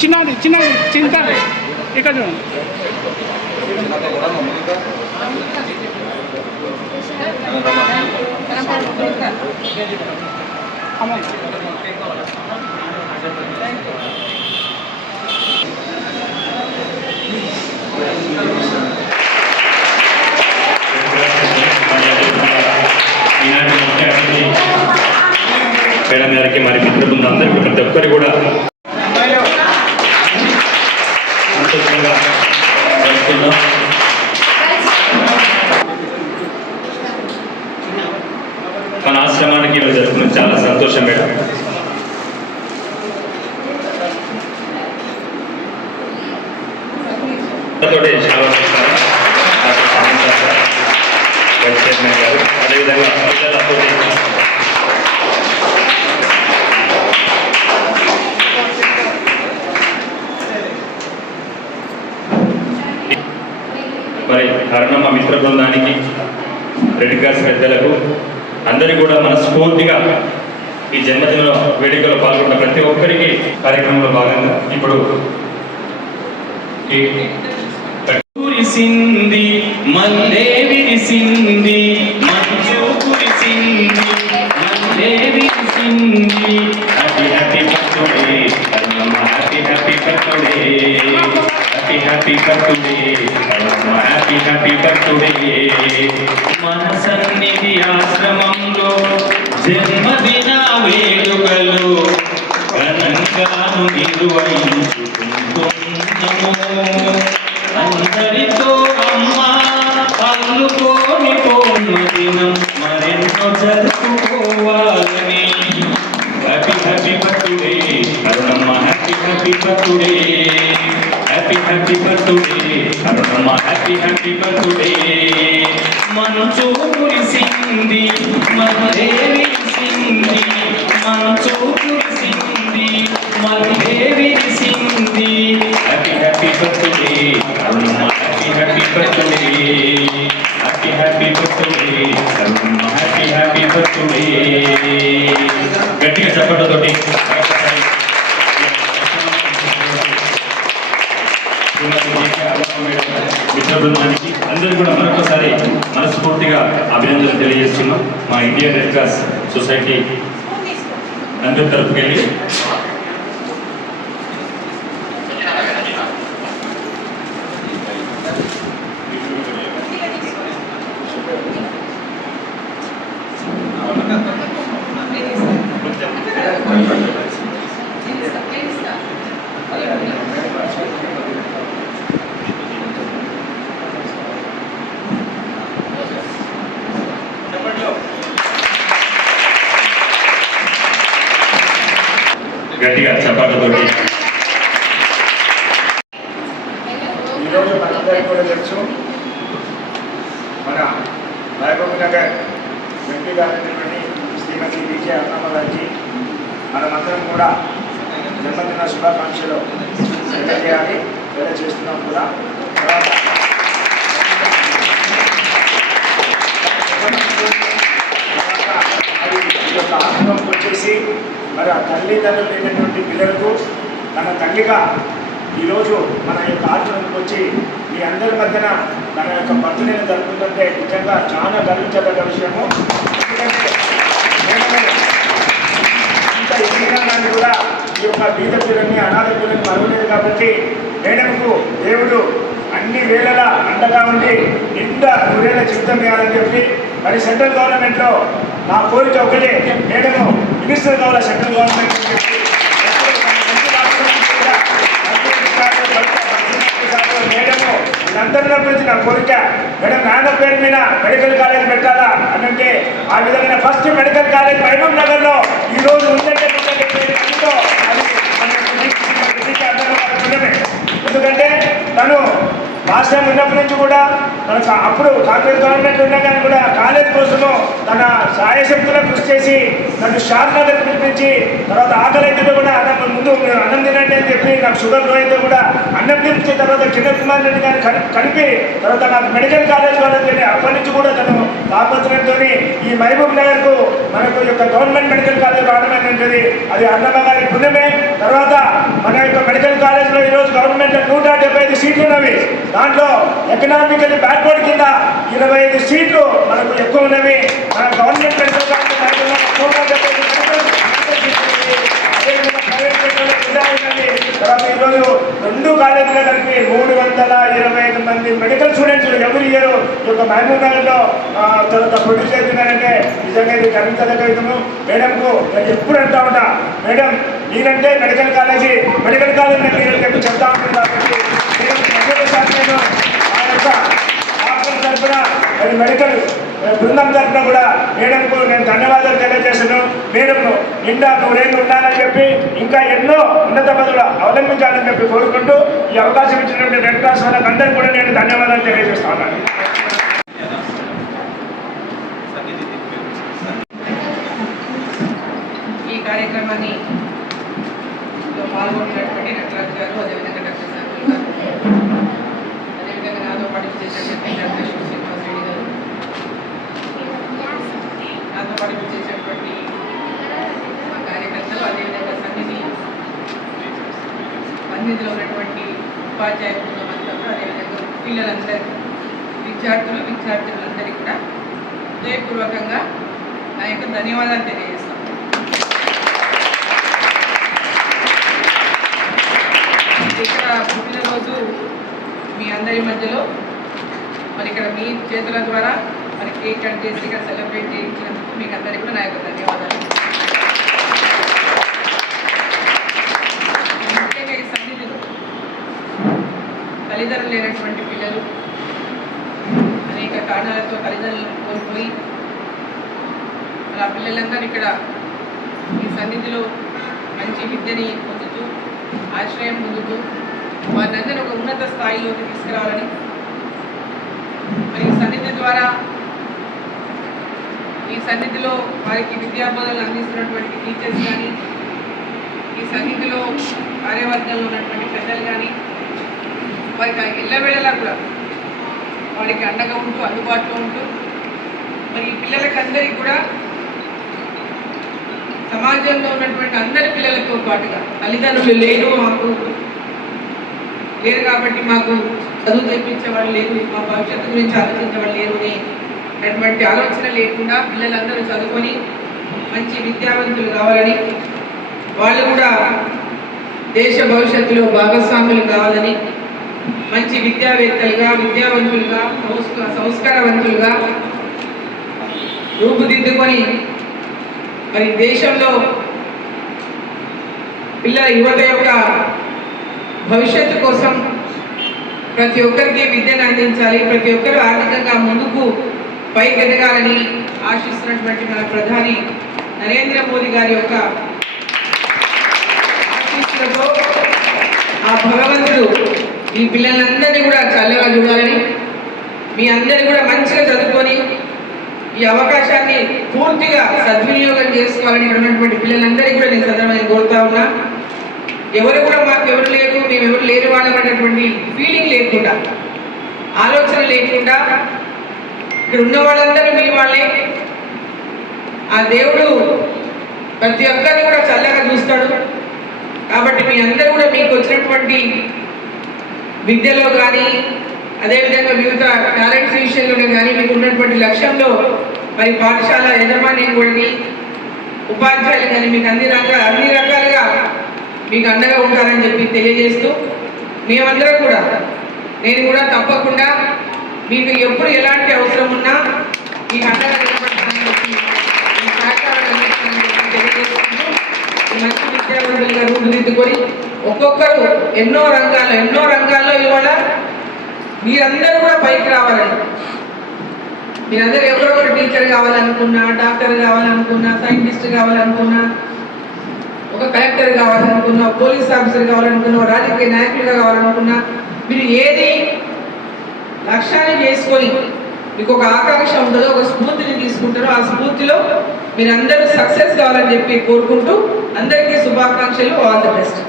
చిన్నది చిన్నది చింత ఇక్కడ మేడం గారికి మరి మిత్రులు అందరికీ ప్రతి ఒక్కరు కూడా సంతోషంగా జరుపుకుందాం. మన ఆశ్రమానికి జరుపుకున్న చాలా సంతోషం మేడం. వైస్ చైర్మన్ గారు అదేవిధంగా మరి కారణం మిత్ర బృందానికి, రెడ్ క్రాస్ పెద్దలకు అందరికీ కూడా మనస్ఫూర్తిగా ఈ జన్మదిన వేడుకలో పాల్గొన్న ప్రతి ఒక్కరికి కార్యక్రమంలో భాగంగా ఇప్పుడు కురిసింది మల్లె విరిసింది మంచు కురిసింది మల్లె విరిసింది happy happy birthday happy happy birthday happy happy birthday happy happy birthday. మన సన్నిధి ఆశ్రమంలో జన్మదిన వేడుకలు ఘనంగాను నిర్వహించుకుంటున్నాము. అందరితో అమ్మ అల్లుకోని జన్మదినం మరెన్నో జరుపుకోవాలని. Happy happy birthday Arunamma, happy happy birthday happy happy birthday Arunamma, happy happy birthday. మంచు కురిసింది మల్లె విరిసింది మంచు కురిసింది మల్లె విరిసింది happy happy birthday Arunamma, happy happy birthday happy happy birthday Arunamma, happy happy birthday. గట్టిగా చెప్పటతోటి మిత్ర బృందానికి అందరూ కూడా మరొకసారి మనస్ఫూర్తిగా అభినందనలు తెలియజేస్తున్నాం. మా ఇండియన్ రెడ్ క్రాస్ సొసైటీ అందరి తరఫుకి వెళ్ళి గట్టిగా చప్పట్లతోటి. ఈరోజు మనందరికీ కూడా తెలుసు, మన మహబూబ్ నగర్ ఎంపీ గారైనటువంటి శ్రీమతి విజయ అన్నమ్మ గారికి మనమందరం కూడా జన్మదిన శుభాకాంక్షలు తెలియజేయాలి, తెలియజేస్తున్నాం కూడా. ఈ యొక్క ఆశ్రమంకి వచ్చేసి మరి ఆ తల్లిదండ్రులు లేనటువంటి పిల్లలకు తన తల్లిగా ఈరోజు మన యొక్క ఆశ్రమంకి వచ్చి మీ అందరి మధ్యన తన యొక్క బర్త్డేని జరుపుతుందంటే నిజంగా చాలా గర్వించదగ్గ విషయము. ఎందుకంటే ఇంత ఎన్నికగా కూడా ఈ యొక్క బీద పిల్లల్ని, అనాథ పిల్లల్ని మరవలేదు కాబట్టి మేడంకు దేవుడు అన్ని వేళలా అండగా ఉండి నిండా నూరేళ్ళ చిత్తం వేయాలని చెప్పి మరి సెంట్రల్ గవర్నమెంట్లో నా కోరిక ఒకటే, మేడము మినిస్టర్ కావాలా సెంట్రల్ గవర్నమెంట్ అని చెప్పి మేడము వీళ్ళందరిలో గురించి నా కోరిక. మేడం నాన్న పేరు మీద మెడికల్ కాలేజ్ పెట్టాలా అని అంటే ఆ విధంగా ఫస్ట్ మెడికల్ కాలేజ్ మహబూబ్ నగర్లో ఈరోజు ఉందంటే అది ఎందుకంటే తను ఆశ్రయం ఉన్నప్పటి నుంచి కూడా మనకు అప్పుడు కాంగ్రెస్ గవర్నమెంట్ ఉన్నా కానీ కూడా కాలేజ్ కోసము తన సాయశక్తుల కృషి చేసి నన్ను షార్ట్నగర్ పిలిపించి తర్వాత ఆకలి అయితే కూడా ముందు అన్నం తినండి అని చెప్పి నాకు షుగర్ లో అయితే కూడా అన్నం తినిపించిన తర్వాత కిరణ్ కుమార్ రెడ్డి గారిని కలిపి తర్వాత నాకు మెడికల్ కాలేజ్ వాళ్ళని అప్పటి నుంచి కూడా తను తాపత్రయంతో ఈ మహబూబ్ నగర్కు మనకు యొక్క గవర్నమెంట్ మెడికల్ కాలేజ్ రావడం అనేది అది అన్నమ్మ గారి పుణ్యమే. తర్వాత మన యొక్క మెడికల్ కాలేజ్లో ఈరోజు గవర్నమెంట్ 175 సీట్లు ఉన్నవి. దాంట్లో ఎకనామికల్లీ బ్యాక్వర్డ్ కింద 25 సీట్లు మనకు ఎక్కువ ఉన్నవి. మన గవర్నమెంట్ మెడికల్ కాలేజ్ 175 తర్వాత ఈరోజు 2 కాలేజీలో కలిపి 325 మంది మెడికల్ స్టూడెంట్స్ ఎవరి ఇయర్ ఈ యొక్క మహబూబ్ నగర్లో తర్వాత ప్రొడ్యూస్ అవుతున్నారంటే నిజంగా ఇది గర్వించదగ్గ విధము. మేడంకు నేను ఎప్పుడు అంటా ఉంటా, మేడం మీరంటే మెడికల్ కాలేజ్ నేను చెప్పి చెప్తా ఉంటుంది. కాబట్టి నేను ఆ యొక్క డాక్టర్ తరఫున మరి మెడికల్ బృందం తరఫున కూడా మేడంకు నేను ధన్యవాదాలు తెలియజేస్తున్నాను. మేడంను నిండా 100 ఏళ్ళు ఉండాలని చెప్పి ఇంకా ఎన్నో ఉన్నత పదవులు అవలంబించాలని చెప్పి కోరుకుంటూ ఈ అవకాశం ఇచ్చినటువంటి రెడ్ క్రాస్ వాళ్ళకి అందరికీ కూడా నేను ధన్యవాదాలు తెలియజేస్తా ఉన్నాను. ఈ కార్యక్రమాన్ని పాల్గొన్నటువంటి నటరాజు గారు, అదేవిధంగా డాక్టర్ సార్ గారు, అదేవిధంగా నాతో పాటు చేసేటువంటి డాక్టర్ శ్రీనివాస్ రెడ్డి గారు, నాతో పాటు చేసేటువంటి మా కార్యకర్తలు, అదేవిధంగా సన్నిధిలో ఉన్నటువంటి ఉపాధ్యాయ బృందమంతా, అదేవిధంగా పిల్లలందరూ విద్యార్థులందరికీ కూడా హృదయపూర్వకంగా నా యొక్క ధన్యవాదాలు తెలియజేస్తాను. ఇక్కడ పుట్టినరోజు మీ అందరి మధ్యలో మరి ఇక్కడ మీ చేతుల ద్వారా మరి కేక్ కట్ చేసి ఇక్కడ సెలబ్రేట్ చేయించినందుకు మీకు అందరికీ కూడా నా యొక్క ధన్యవాదాలు. ముఖ్యంగా ఈ సన్నిధిలో తల్లిదండ్రులు లేనటువంటి పిల్లలు అనేక కారణాలతో తల్లిదండ్రులను కోల్పోయి ఆ పిల్లలందరూ ఇక్కడ ఈ సన్నిధిలో మంచి విద్యని పొందుతూ ఆశ్రయం పొందుతూ వారినందరూ ఒక ఉన్నత స్థాయిలోకి తీసుకురావాలని మరి ఈ సన్నిధిలో వారికి విద్యాబోధనలు అందిస్తున్నటువంటి టీచర్స్ కానీ, ఈ సన్నిధిలో కార్యవర్గంలో ఉన్నటువంటి పెద్దలు కానీ వారికి ఎల్లవేళలా కూడా వారికి అండగా ఉంటూ అందుబాటులో ఉంటూ మరి ఈ పిల్లలకి అందరికీ కూడా సమాజంలో ఉన్నటువంటి అందరి పిల్లలతో పాటుగా తల్లిదండ్రులు లేరు కాబట్టి మాకు చదువు తెప్పించేవాళ్ళు లేరు, మా భవిష్యత్తు గురించి ఆలోచించేవాళ్ళు లేరు అనేటువంటి ఆలోచన లేకుండా పిల్లలందరూ చదువుకొని మంచి విద్యావంతులు కావాలని, వాళ్ళు కూడా దేశ భవిష్యత్తులో భాగస్వాములు కావాలని, మంచి విద్యావేత్తలుగా, విద్యావంతులుగా, సంస్కారవంతులుగా రూపుదిద్దుకొని మరి దేశంలో పిల్లల యువత యొక్క భవిష్యత్తు కోసం ప్రతి ఒక్కరికి విద్యను అందించాలి, ప్రతి ఒక్కరు ఆర్థికంగా ముందుకు పైకి ఎదగాలని ఆశిస్తున్నటువంటి మన ప్రధాని నరేంద్ర మోదీ గారి యొక్క ఆశీస్సులతో ఆ భగవంతుడు ఈ పిల్లలందరినీ కూడా చల్లగా చూడాలని, మీ అందరినీ కూడా మంచిగా చదువుకొని ఈ అవకాశాన్ని పూర్తిగా సద్వినియోగం చేసుకోవాలని ఉన్నటువంటి పిల్లలందరికీ కూడా నేను సందర్భంగా కోరుతా ఉన్నా. ఎవరు కూడా మాకెవరు లేరు, మేమెవరు లేరు వాళ్ళమన్నటువంటి ఫీలింగ్ లేకుండా, ఆలోచన లేకుండా ఇక్కడ ఉన్న వాళ్ళందరూ మీ వాళ్ళే. ఆ దేవుడు ప్రతి ఒక్కరిని కూడా చల్లగా చూస్తాడు. కాబట్టి మీ అందరూ కూడా మీకు వచ్చినటువంటి విద్యలో కానీ, అదేవిధంగా వివిధ టాలెంట్స్ విషయంలోనే కానీ మీకు ఉన్నటువంటి లక్ష్యంలో మరి పాఠశాల యజమాని కూడా ఉపాధ్యాయులు కానీ మీకు అన్ని రకాలుగా మీకు అండగా ఉంటారని చెప్పి తెలియజేస్తూ, మేమందరం కూడా నేను కూడా తప్పకుండా మీకు ఎప్పుడు ఎలాంటి అవసరం ఉన్నా మీకు అండగా నిలబడతానని చెప్పి ఈ సహకారాన్ని అందిస్తానని చెప్పి తెలియజేసుకుంటూ, మంచి విద్యావంతులుగా రూపుదిద్దుకొని ఒక్కొక్కరు ఎన్నో రంగాల్లో ఇవాళ మీరందరూ కూడా పైకి రావాలని, మీరందరూ ఎవరొకరు టీచర్ కావాలనుకున్నా, డాక్టర్ కావాలనుకున్నా, సైంటిస్ట్ కావాలనుకున్నా, ఒక కలెక్టర్ కావాలనుకున్నా, పోలీస్ ఆఫీసర్ కావాలనుకున్నా, రాజకీయ నాయకులుగా కావాలనుకున్నా, మీరు ఏది లక్ష్యాన్ని చేసుకొని మీకు ఒక ఆకాంక్ష ఉంటుందో ఒక స్ఫూర్తిని తీసుకుంటారో ఆ స్ఫూర్తిలో మీరందరూ సక్సెస్ కావాలని చెప్పి కోరుకుంటూ అందరికీ శుభాకాంక్షలు. All the best.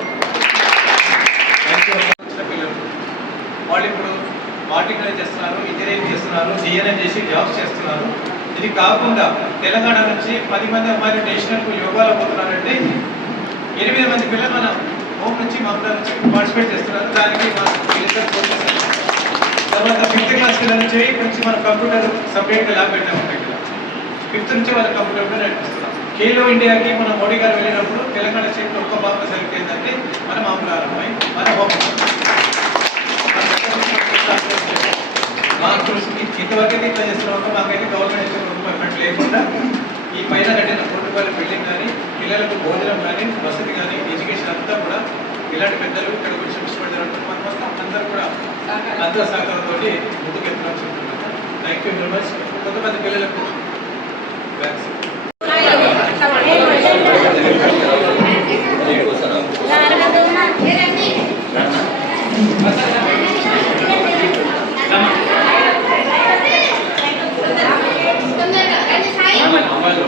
వాళ్ళు ఇప్పుడు హార్టికల్చర్ చేస్తున్నారు, ఇంజనీరింగ్ చేస్తున్నారు, జిఎన్ఎం చేసి జాబ్స్ చేస్తున్నారు. ఇది కాకుండా తెలంగాణ నుంచి 10 మంది అమ్మాయిలు నేషనల్కు యోగాలో పోతున్నారంటే 8 మంది పిల్లలు మన హోమ్ నుంచి మమతా నుంచి పార్టిసిపేట్ చేస్తున్నారు. దానికి మన తర్వాత 5th క్లాస్ పిల్లల నుంచి మన కంప్యూటర్ సపరేట్గా ల్యాబ్ పెట్టాము. 5th నుంచి వాళ్ళ కంప్యూటర్ కూడా నేర్పిస్తున్నాం. ఖేలో ఇండియాకి మన మోడీ గారు వెళ్ళినప్పుడు తెలంగాణ స్టేట్లో ఒక్క పాప సెలెక్ట్ అయిందంటే మన మామూలు అమ్మాయి మన హోమ్. మాకు ఇంతవరకు ఇట్లా చేస్తున్నాము. మాకైతే గవర్నమెంట్ రూపాయలు లేకుండా ఈ పైన కట్టిన రూపాయల బిల్డింగ్ కానీ పిల్లలకు భోజనం కానీ వసతి కానీ ఎడ్యుకేషన్ అంతా కూడా ఇలాంటి పెద్దలు ఇక్కడ గురించి ఇష్టపడతారు. మన మొత్తం అందరూ కూడా అంత సహకారంతో ముందుకు ఎత్తుకోవాల్సి ఉంటుంది. Thank you very much. కొంతమంది పిల్లలకు వ్యాక్సిన్ అమ్మాయిలు